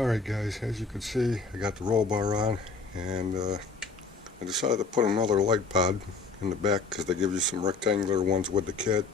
Alright guys, as you can see, I got the roll bar on, and I decided to put another light pod in the back because they give you some rectangular ones with the kit,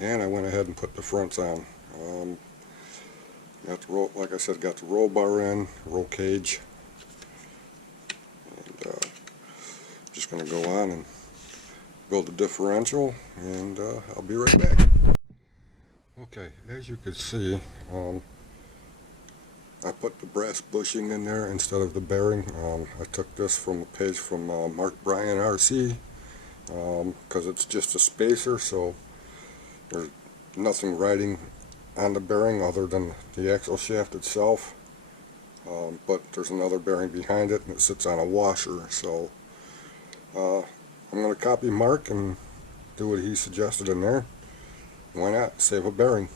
and I went ahead and put the fronts on. Got the roll, like I said, got the roll bar in, roll cage, and just going to go on and build the differential, and I'll be right back. Okay, as you can see, I put the brass bushing in there instead of the bearing. I took this from a page from Mark Bryan RC because it's just a spacer, so there's nothing riding on the bearing other than the axle shaft itself, but there's another bearing behind it and it sits on a washer. So I'm going to copy Mark and do what he suggested in there. Why not? Save a bearing.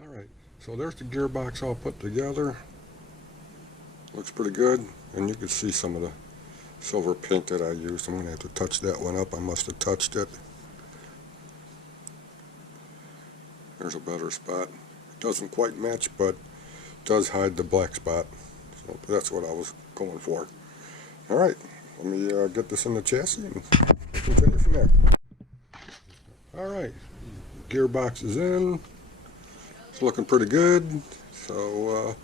Alright, so there's the gearbox all put together. Looks pretty good, and you can see some of the silver paint that I used. I'm going to have to touch that one up. I must have touched it. There's a better spot. It doesn't quite match, but it does hide the black spot. So that's what I was going for. Alright, let me get this in the chassis and continue from there. Alright, gearbox is in. It's looking pretty good. So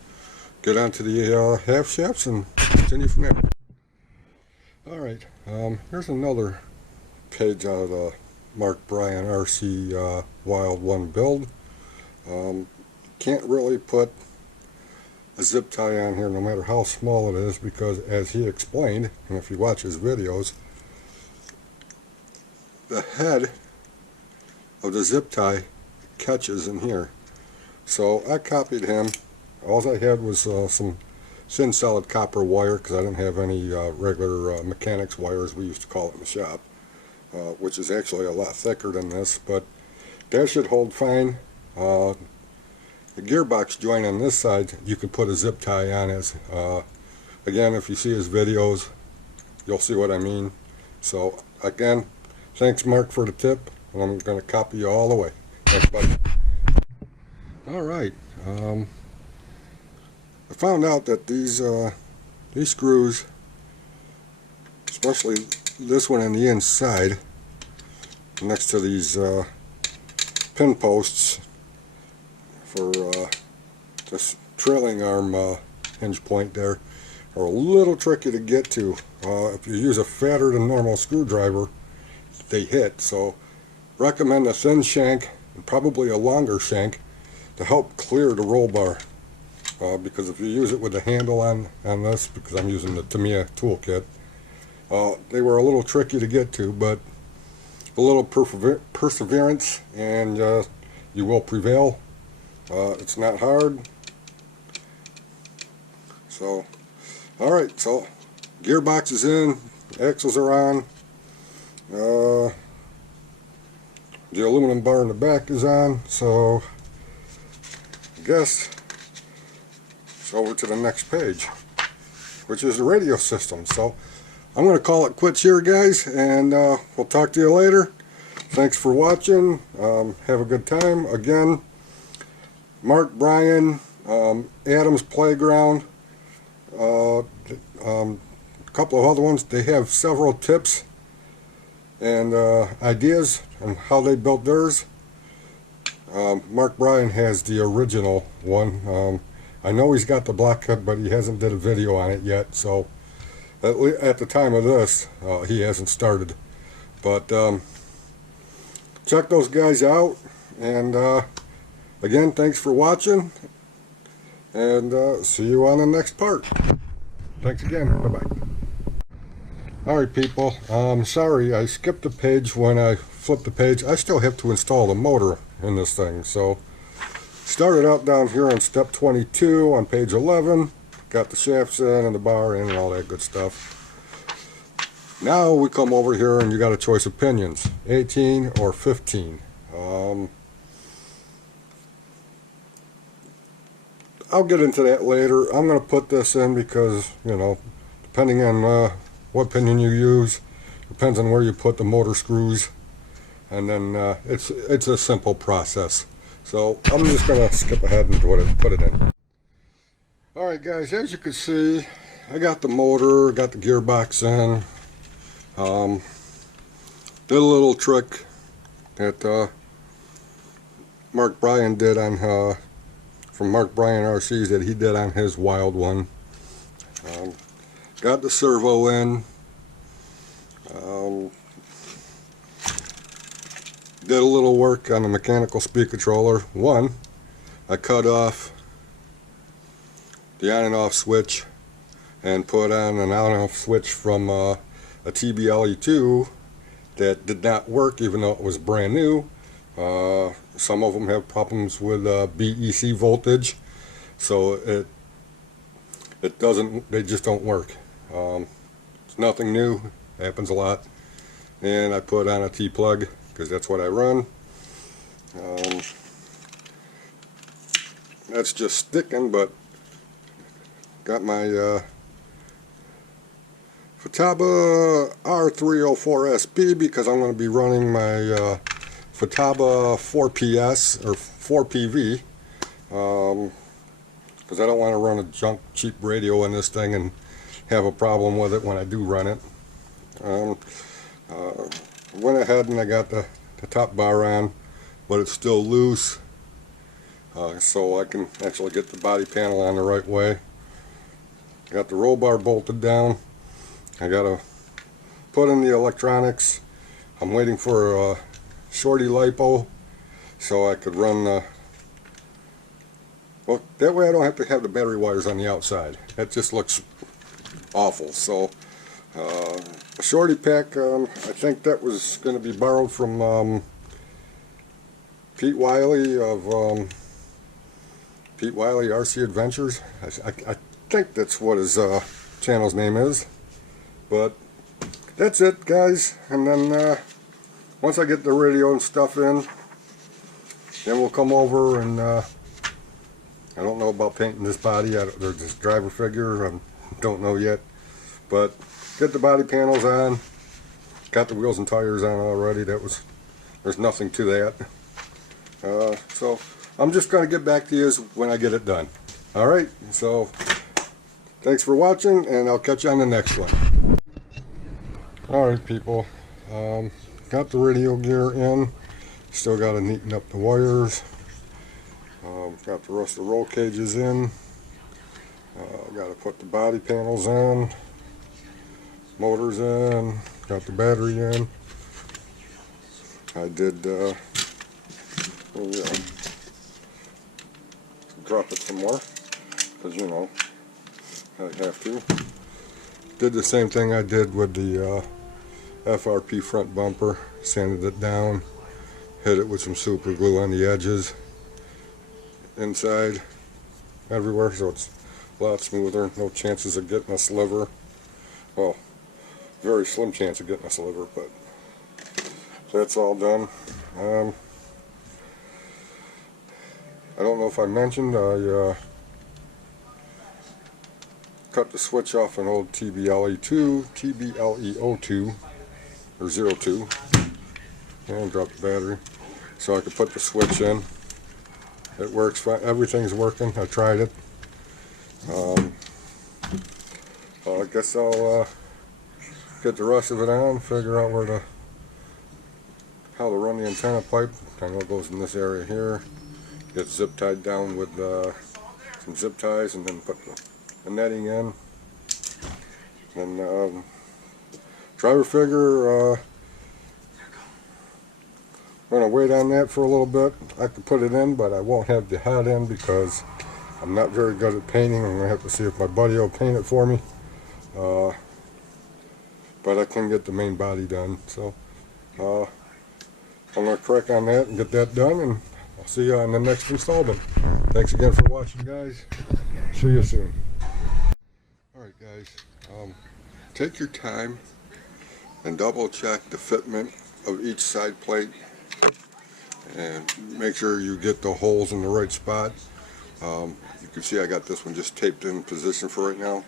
get onto the half shafts and continue from there. Alright, here's another page out of the Mark Bryan RC Wild 1 build. Can't really put a zip tie on here no matter how small it is, because as he explained, and if you watch his videos, the head of the zip tie catches in here. So I copied him. All I had was some thin solid copper wire, because I didn't have any regular mechanics wires, we used to call it in the shop, which is actually a lot thicker than this, but that should hold fine. The gearbox joint on this side you can put a zip tie on. As again, if you see his videos you'll see what I mean. So again, thanks Mark for the tip, and I'm going to copy you all the way. Thanks buddy. Alright, I found out that these screws, especially this one on the inside next to these pin posts for this trailing arm hinge point there, are a little tricky to get to. If you use a fatter than normal screwdriver, they hit. So recommend a thin shank and probably a longer shank to help clear the roll bar, because if you use it with the handle on this, because I'm using the Tamiya toolkit, they were a little tricky to get to, but a little perseverance and you will prevail. It's not hard. So alright, so gearbox is in, axles are on, the aluminum bar in the back is on, so I guess it's over to the next page, which is the radio system. So I'm going to call it quits here guys, and we'll talk to you later. Thanks for watching. Have a good time. Again, Mark Bryan, Addams Playground, a couple of other ones. They have several tips and ideas on how they built theirs. Mark Bryan has the original one. I know he's got the Blockhead, but he hasn't did a video on it yet, so at the time of this he hasn't started. But check those guys out, and again, thanks for watching, and see you on the next part. Thanks again. Bye-bye. Alright people, sorry I skipped a page when I flipped the page. I still have to install the motor in this thing. So started out down here on step 22 on page 11, got the shafts in and the bar in and all that good stuff. Now we come over here and you got a choice of pinions, 18 or 15. I'll get into that later. I'm going to put this in because, you know, depending on what pinion you use, depends on where you put the motor screws, and then it's a simple process. So I'm just gonna skip ahead and put it in. Alright guys, as you can see, I got the motor, got the gearbox in. Did a little trick that Mark Bryan did on from Mark Bryan RCs that he did on his wild one. Got the servo in. Did a little work on the mechanical speed controller. One, I cut off the on and off switch and put on an on and off switch from a TBLE2 that did not work even though it was brand new. Some of them have problems with BEC voltage, so it doesn't, they just don't work. It's nothing new, happens a lot. And I put on a T-plug because that's what I run. That's just sticking, but got my FUBAR R304SP because I'm going to be running my FUBAR 4PS or 4PV because I don't want to run a junk cheap radio in this thing and have a problem with it when I do run it. Went ahead and I got the top bar on, but it's still loose, so I can actually get the body panel on the right way. Got the roll bar bolted down. I gotta put in the electronics. I'm waiting for a shorty lipo so I could run the, well, that way I don't have to have the battery wires on the outside. That just looks awful. So a shorty pack, I think that was going to be borrowed from Pete Wylie of Pete Wylie RC Adventures. I think that's what his channel's name is. But that's it, guys. And then once I get the radio and stuff in, then we'll come over and I don't know about painting this body. There's this driver figure. I don't know yet. But get the body panels on. Got the wheels and tires on already. There's nothing to that. So I'm just going to get back to you when I get it done. Alright, so thanks for watching, and I'll catch you on the next one. Alright people, got the radio gear in. Still got to neaten up the wires. Got the rest of the roll cages in. Got to put the body panels in. Motors in. Got the battery in. I did drop it some more because, you know, I have to. Did the same thing I did with the FRP front bumper. Sanded it down, hit it with some super glue on the edges, inside, everywhere, so it's a lot smoother. No chances of getting a sliver. Well, very slim chance of getting a sliver, but that's all done. I don't know if I mentioned, I cut the switch off an old TBLE02 or 02 and dropped the battery so I could put the switch in. It works fine. Everything's working. I tried it. I guess I'll get the rest of it on, figure out how to run the antenna pipe. I know it goes in this area here. Get zip tied down with some zip ties, and then put the netting in. And driver figure, I'm going to wait on that for a little bit. I could put it in, but I won't have the head in because I'm not very good at painting. I'm going to have to see if my buddy will paint it for me. But I can get the main body done. So I'm going to crack on that and get that done, and I'll see you on the next installment. Thanks again for watching, guys. See you soon. Alright guys, take your time and double check the fitment of each side plate and make sure you get the holes in the right spot. You can see I got this one just taped in position for right now.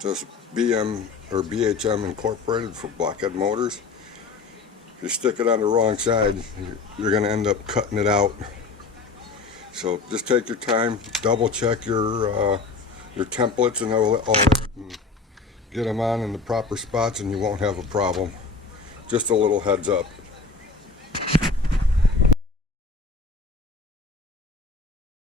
Just BM or BHM Incorporated for Blockhead motors. If you stick it on the wrong side, you're going to end up cutting it out So just take your time, double check your templates and all that, and get them on in the proper spots, and you won't have a problem. Just a little heads up.